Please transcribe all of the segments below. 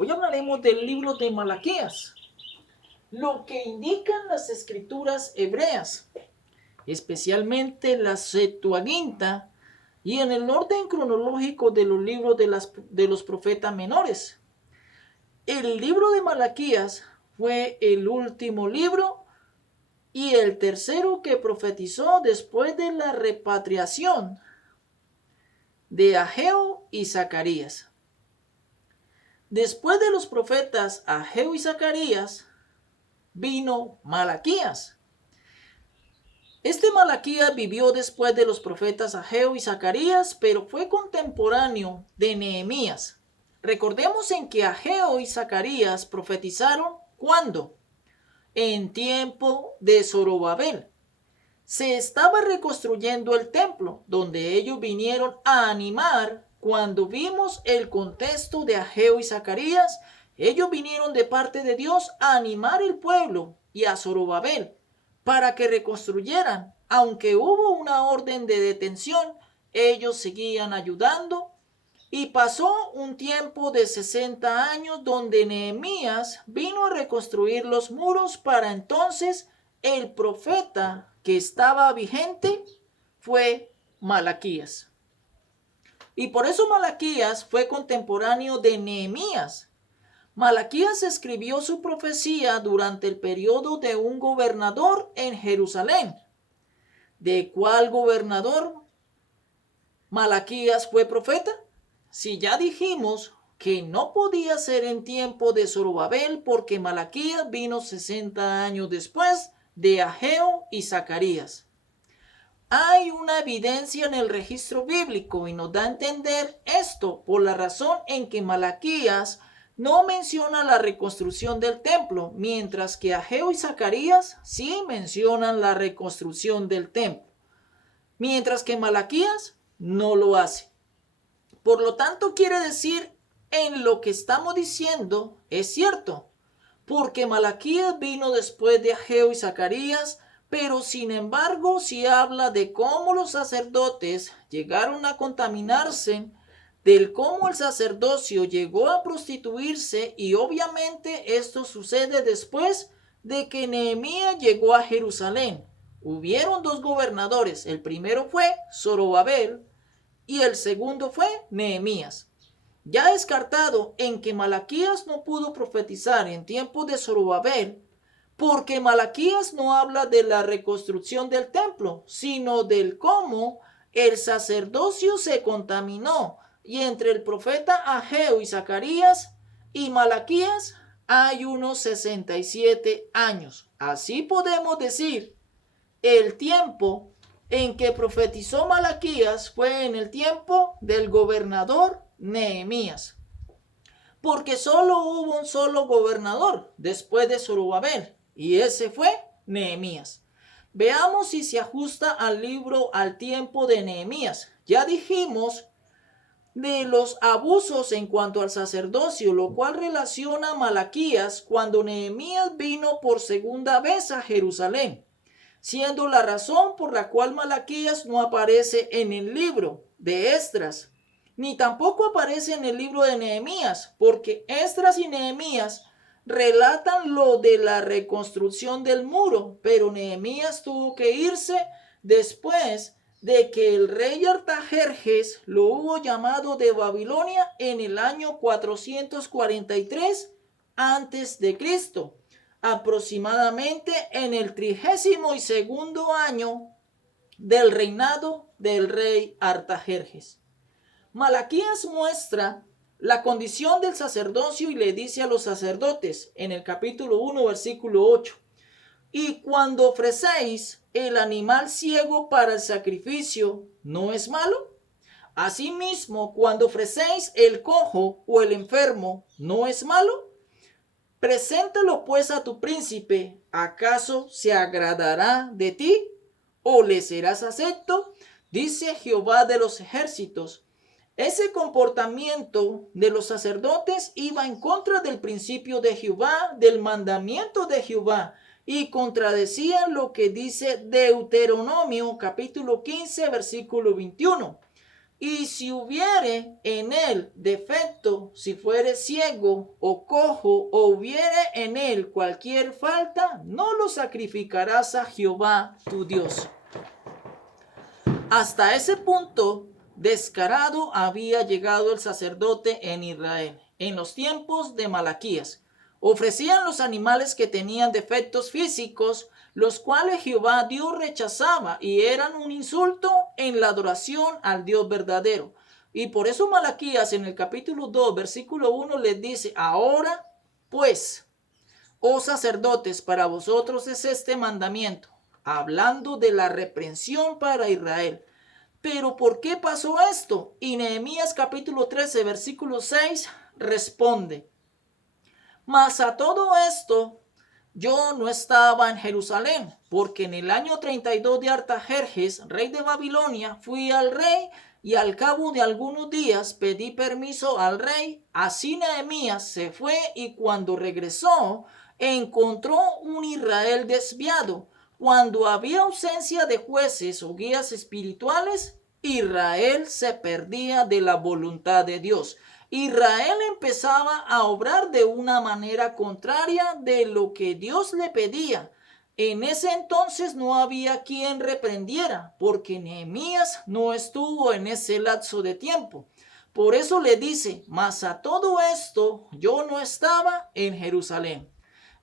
Hoy hablaremos del libro de Malaquías, lo que indican las escrituras hebreas, especialmente la Septuaginta y en el orden cronológico de los libros de los profetas menores. El libro de Malaquías fue el último libro y el tercero que profetizó después de la repatriación de Ageo y Zacarías. Después de los profetas Ageo y Zacarías, vino Malaquías. Este Malaquías vivió después de los profetas Ageo y Zacarías, pero fue contemporáneo de Nehemías. Recordemos en que Ageo y Zacarías profetizaron ¿cuándo? En tiempo de Zorobabel. Se estaba reconstruyendo el templo, donde ellos vinieron a animar. Cuando vimos el contexto de Ageo y Zacarías, ellos vinieron de parte de Dios a animar el pueblo y a Zorobabel para que reconstruyeran. Aunque hubo una orden de detención, ellos seguían ayudando. Y pasó un tiempo de 60 años donde Nehemías vino a reconstruir los muros. Para entonces el profeta que estaba vigente fue Malaquías. Y por eso Malaquías fue contemporáneo de Nehemías. Malaquías escribió su profecía durante el periodo de un gobernador en Jerusalén. ¿De cuál gobernador Malaquías fue profeta? Si ya dijimos que no podía ser en tiempo de Zorobabel porque Malaquías vino 60 años después de Ageo y Zacarías. Hay una evidencia en el registro bíblico y nos da a entender esto por la razón en que Malaquías no menciona la reconstrucción del templo, mientras que Ageo y Zacarías sí mencionan la reconstrucción del templo, mientras que Malaquías no lo hace. Por lo tanto, quiere decir en lo que estamos diciendo es cierto, porque Malaquías vino después de Ageo y Zacarías, pero sin embargo sí habla de cómo los sacerdotes llegaron a contaminarse, del cómo el sacerdocio llegó a prostituirse, y obviamente esto sucede después de que Nehemías llegó a Jerusalén. Hubieron dos gobernadores, el primero fue Zorobabel y el segundo fue Nehemías. Ya descartado en que Malaquías no pudo profetizar en tiempos de Zorobabel, porque Malaquías no habla de la reconstrucción del templo, sino del cómo el sacerdocio se contaminó. Y entre el profeta Ageo y Zacarías y Malaquías hay unos 67 años. Así podemos decir, el tiempo en que profetizó Malaquías fue en el tiempo del gobernador Nehemías. Porque solo hubo un solo gobernador después de Zorobabel, y ese fue Nehemías. Veamos si se ajusta al libro al tiempo de Nehemías. Ya dijimos de los abusos en cuanto al sacerdocio, lo cual relaciona a Malaquías cuando Nehemías vino por segunda vez a Jerusalén, siendo la razón por la cual Malaquías no aparece en el libro de Esdras, ni tampoco aparece en el libro de Nehemías, porque Esdras y Nehemías relatan lo de la reconstrucción del muro, pero Nehemías tuvo que irse después de que el rey Artajerjes lo hubo llamado de Babilonia en el año 443 antes de Cristo, aproximadamente en el 32º año del reinado del rey Artajerjes. Malaquías muestra la condición del sacerdocio y le dice a los sacerdotes en el capítulo 1, versículo 8: y cuando ofrecéis el animal ciego para el sacrificio, ¿no es malo? Asimismo, cuando ofrecéis el cojo o el enfermo, ¿no es malo? Preséntalo pues a tu príncipe, ¿acaso se agradará de ti? ¿O le serás acepto? Dice Jehová de los ejércitos. Ese comportamiento de los sacerdotes iba en contra del principio de Jehová, del mandamiento de Jehová, y contradecía lo que dice Deuteronomio capítulo 15 versículo 21. Y si hubiere en él defecto, si fuere ciego o cojo o hubiere en él cualquier falta, no lo sacrificarás a Jehová tu Dios. Hasta ese punto descarado había llegado el sacerdote en Israel, en los tiempos de Malaquías. Ofrecían los animales que tenían defectos físicos, los cuales Jehová Dios rechazaba y eran un insulto en la adoración al Dios verdadero. Y por eso Malaquías en el capítulo 2, versículo 1 les dice: ahora pues, oh sacerdotes, para vosotros es este mandamiento, hablando de la reprensión para Israel. Pero ¿por qué pasó esto? Y Nehemías capítulo 13, versículo 6 responde: mas a todo esto yo no estaba en Jerusalén, porque en el año 32 de Artajerjes, rey de Babilonia, fui al rey y al cabo de algunos días pedí permiso al rey. Así Nehemías se fue y cuando regresó encontró un Israel desviado. Cuando había ausencia de jueces o guías espirituales, Israel se perdía de la voluntad de Dios. Israel empezaba a obrar de una manera contraria de lo que Dios le pedía. En ese entonces no había quien reprendiera, porque Nehemías no estuvo en ese lapso de tiempo. Por eso le dice: mas a todo esto yo no estaba en Jerusalén.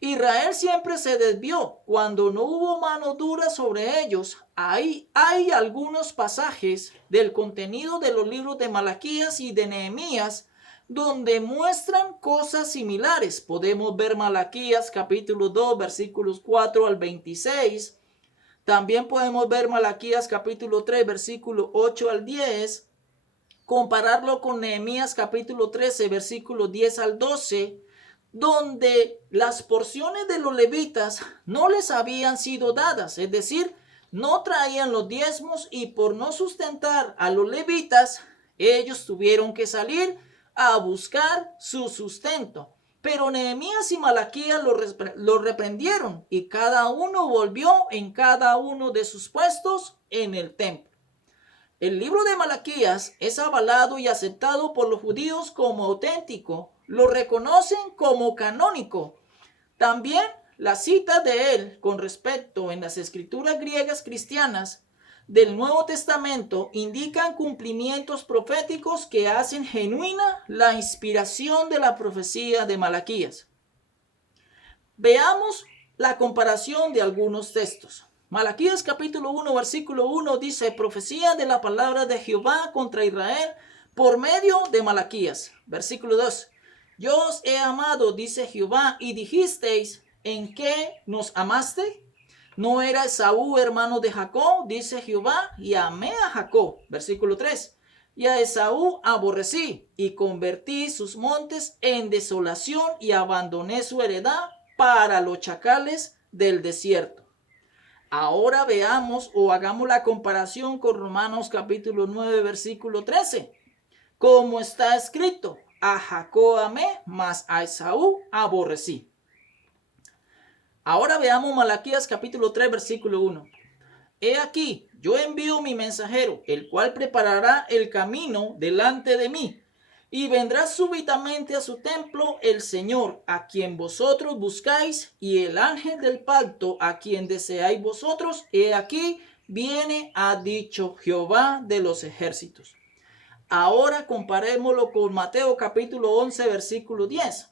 Israel siempre se desvió cuando no hubo mano dura sobre ellos. Ahí hay algunos pasajes del contenido de los libros de Malaquías y de Nehemías donde muestran cosas similares. Podemos ver Malaquías capítulo 2 versículos 4 al 26. También podemos ver Malaquías capítulo 3 versículo 8 al 10. Compararlo con Nehemías capítulo 13 versículo 10 al 12, donde las porciones de los levitas no les habían sido dadas, es decir, no traían los diezmos y por no sustentar a los levitas, ellos tuvieron que salir a buscar su sustento. Pero Nehemías y Malaquías lo reprendieron y cada uno volvió en cada uno de sus puestos en el templo. El libro de Malaquías es avalado y aceptado por los judíos como auténtico. Lo reconocen como canónico. También las citas de él con respecto en las escrituras griegas cristianas del Nuevo Testamento indican cumplimientos proféticos que hacen genuina la inspiración de la profecía de Malaquías. Veamos la comparación de algunos textos. Malaquías capítulo 1 versículo 1 dice: profecía de la palabra de Jehová contra Israel por medio de Malaquías. Versículo 2: yo os he amado, dice Jehová, y dijisteis: ¿en qué nos amaste? ¿No era Esaú hermano de Jacob? Dice Jehová, y amé a Jacob. Versículo 3: y a Esaú aborrecí, y convertí sus montes en desolación, y abandoné su heredad para los chacales del desierto. Ahora veamos o hagamos la comparación con Romanos capítulo 9 versículo 13. Como está escrito: a Jacob amé, mas a Esaú aborrecí. Ahora veamos Malaquías capítulo 3 versículo 1. He aquí, yo envío mi mensajero, el cual preparará el camino delante de mí. Y vendrá súbitamente a su templo el Señor, a quien vosotros buscáis, y el ángel del pacto, a quien deseáis vosotros. He aquí, viene, ha dicho Jehová de los ejércitos. Ahora comparémoslo con Mateo capítulo 11, versículo 10.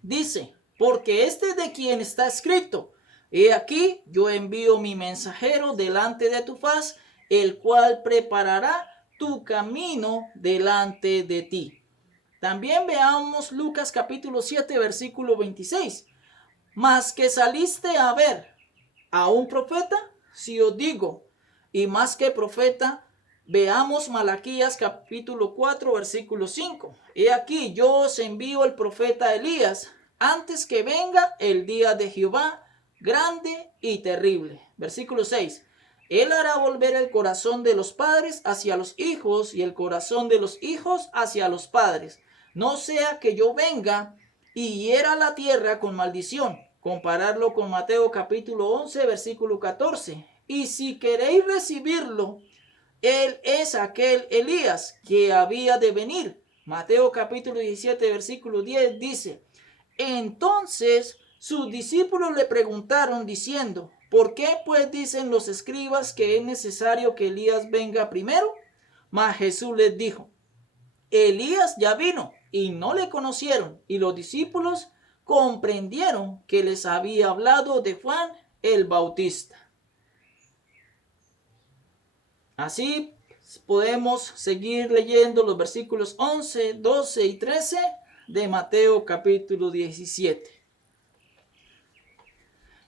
Dice: porque este es de quien está escrito: he aquí, yo envío mi mensajero delante de tu faz, el cual preparará tu camino delante de ti. También veamos Lucas capítulo 7 versículo 26. Mas que saliste a ver a un profeta, si os digo, y más que profeta. Veamos Malaquías capítulo 4 versículo 5. He aquí, yo os envío el profeta Elías antes que venga el día de Jehová grande y terrible. Versículo 6. Él hará volver el corazón de los padres hacia los hijos y el corazón de los hijos hacia los padres. No sea que yo venga y hiera la tierra con maldición. Compararlo con Mateo capítulo 11 versículo 14. Y si queréis recibirlo, él es aquel Elías que había de venir. Mateo capítulo 17, versículo 10 dice: entonces sus discípulos le preguntaron diciendo: ¿por qué pues dicen los escribas que es necesario que Elías venga primero? Mas Jesús les dijo: Elías ya vino y no le conocieron, y los discípulos comprendieron que les había hablado de Juan el Bautista. Así podemos seguir leyendo los versículos 11, 12 y 13 de Mateo capítulo 17.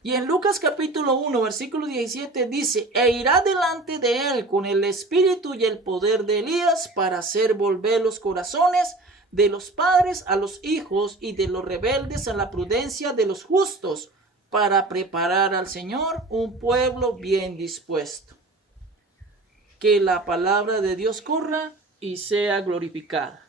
Y en Lucas capítulo 1, versículo 17 dice: e irá delante de él con el espíritu y el poder de Elías para hacer volver los corazones de los padres a los hijos y de los rebeldes a la prudencia de los justos, para preparar al Señor un pueblo bien dispuesto. Que la palabra de Dios corra y sea glorificada.